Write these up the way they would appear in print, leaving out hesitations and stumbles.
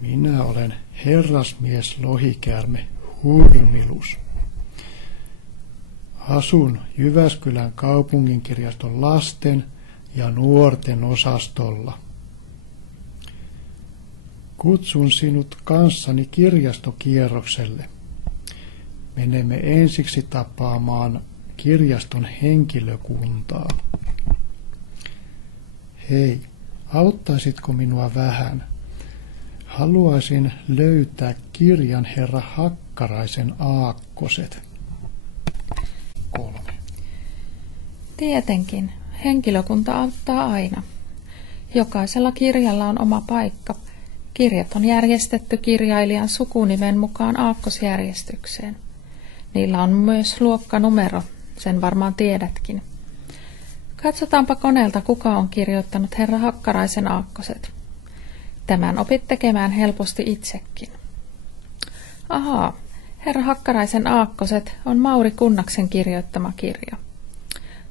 Minä olen herrasmies Lohikäärme Hurmilus. Asun Jyväskylän kaupunginkirjaston lasten ja nuorten osastolla. Kutsun sinut kanssani kirjastokierrokselle. Menemme ensiksi tapaamaan kirjaston henkilökuntaa. Hei, auttaisitko minua vähän? Haluaisin löytää kirjan herra Hakkaraisen aakkoset. 3. Tietenkin. Henkilökunta auttaa aina. Jokaisella kirjalla on oma paikka. Kirjat on järjestetty kirjailijan sukunimen mukaan aakkosjärjestykseen. Niillä on myös luokkanumero, sen varmaan tiedätkin. Katsotaanpa koneelta, kuka on kirjoittanut herra Hakkaraisen aakkoset. Tämän opit tekemään helposti itsekin. Ahaa, herra Hakkaraisen aakkoset on Mauri Kunnaksen kirjoittama kirja.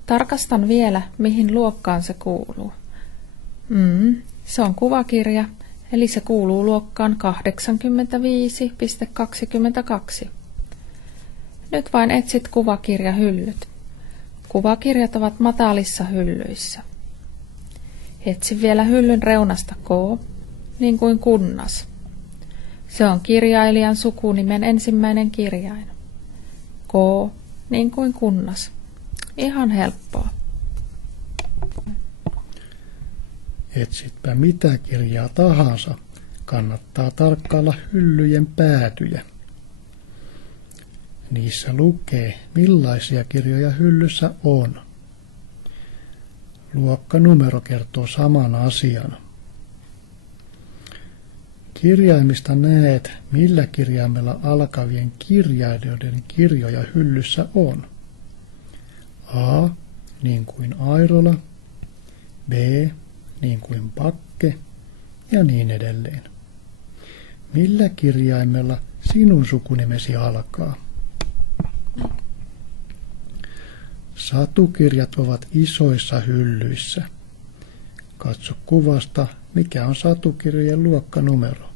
Tarkastan vielä, mihin luokkaan se kuuluu. Se on kuvakirja, eli se kuuluu luokkaan 85.22. Nyt vain etsit kuvakirjahyllyt. Kuvakirjat ovat matalissa hyllyissä. Etsi vielä hyllyn reunasta K, niin kuin Kunnas. Se on kirjailijan sukunimen ensimmäinen kirjain. K, niin kuin Kunnas. Ihan helppoa. Etsitpä mitä kirjaa tahansa, kannattaa tarkkailla hyllyjen päätyjä. Niissä lukee, millaisia kirjoja hyllyssä on. Luokkanumero kertoo saman asian. Kirjaimista näet, millä kirjaimella alkavien kirjailijoiden kirjoja hyllyssä on. A, niin kuin Airola, B, niin kuin Pakke ja niin edelleen. Millä kirjaimella sinun sukunimesi alkaa? Satukirjat ovat isoissa hyllyissä. Katso kuvasta, mikä on satukirjojen luokkanumero.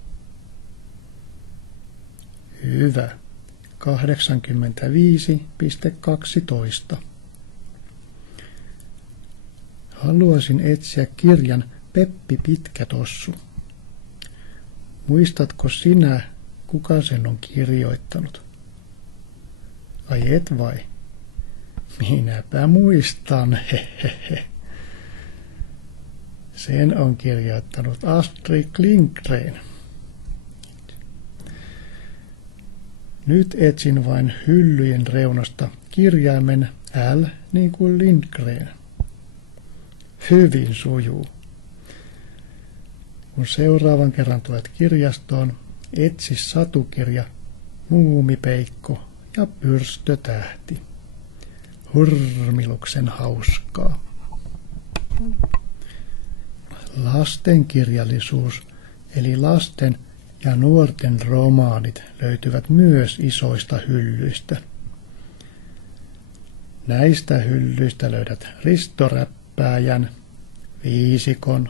Hyvä. 85.12. Haluaisin etsiä kirjan Peppi Pitkätossu. Muistatko sinä, kuka sen on kirjoittanut? Ai et vai? Minäpä muistan, hehehe. Sen on kirjoittanut Astrid Lindgren. Nyt etsin vain hyllyjen reunasta kirjaimen L niin kuin Lindgren. Hyvin sujuu. Kun seuraavan kerran tulet kirjastoon, etsi satukirja Muumipeikko ja Pyrstötähti. Hurmiluksen hauskaa. Lastenkirjallisuus eli lasten ja nuorten romaanit löytyvät myös isoista hyllyistä. Näistä hyllyistä löydät Risto Räppääjän, Viisikon,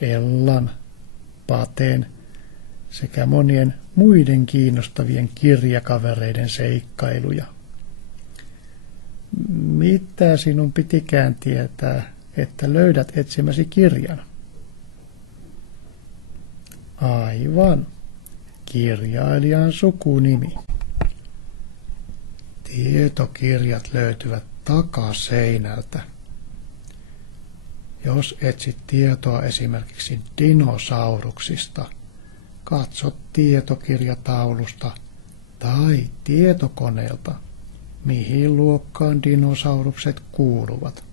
Ellan, Paten sekä monien muiden kiinnostavien kirjakavereiden seikkailuja. Mitä sinun pitikään tietää, että löydät etsimäsi kirjan? Aivan. Kirjailijan sukunimi. Tietokirjat löytyvät takaseinältä. Jos etsit tietoa esimerkiksi dinosauruksista, katsot tietokirjataulusta tai tietokoneelta, mihin luokkaan dinosaurukset kuuluvat.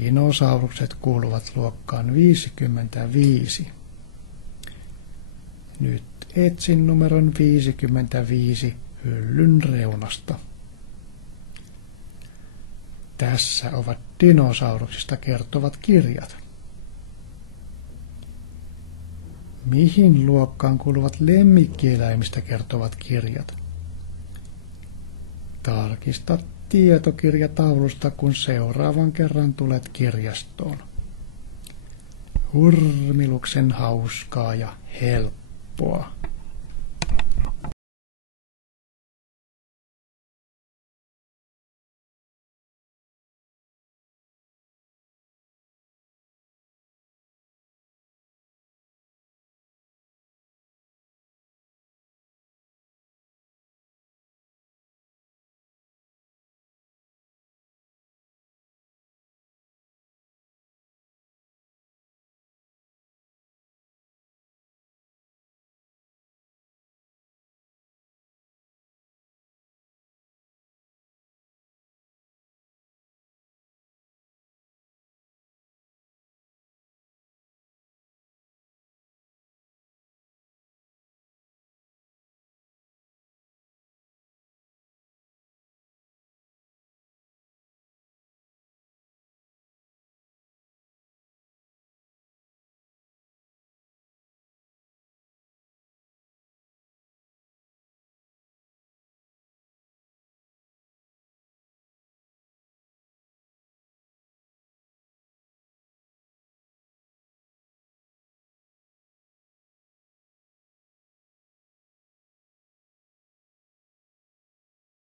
Dinosaurukset kuuluvat luokkaan 55. Nyt etsin numeron 55 hyllyn reunasta. Tässä ovat dinosauruksista kertovat kirjat. Mihin luokkaan kuuluvat lemmikkieläimistä kertovat kirjat? Tarkista tietokirjataulusta, kun seuraavan kerran tulet kirjastoon. hurmiluksen hauskaa ja helppoa.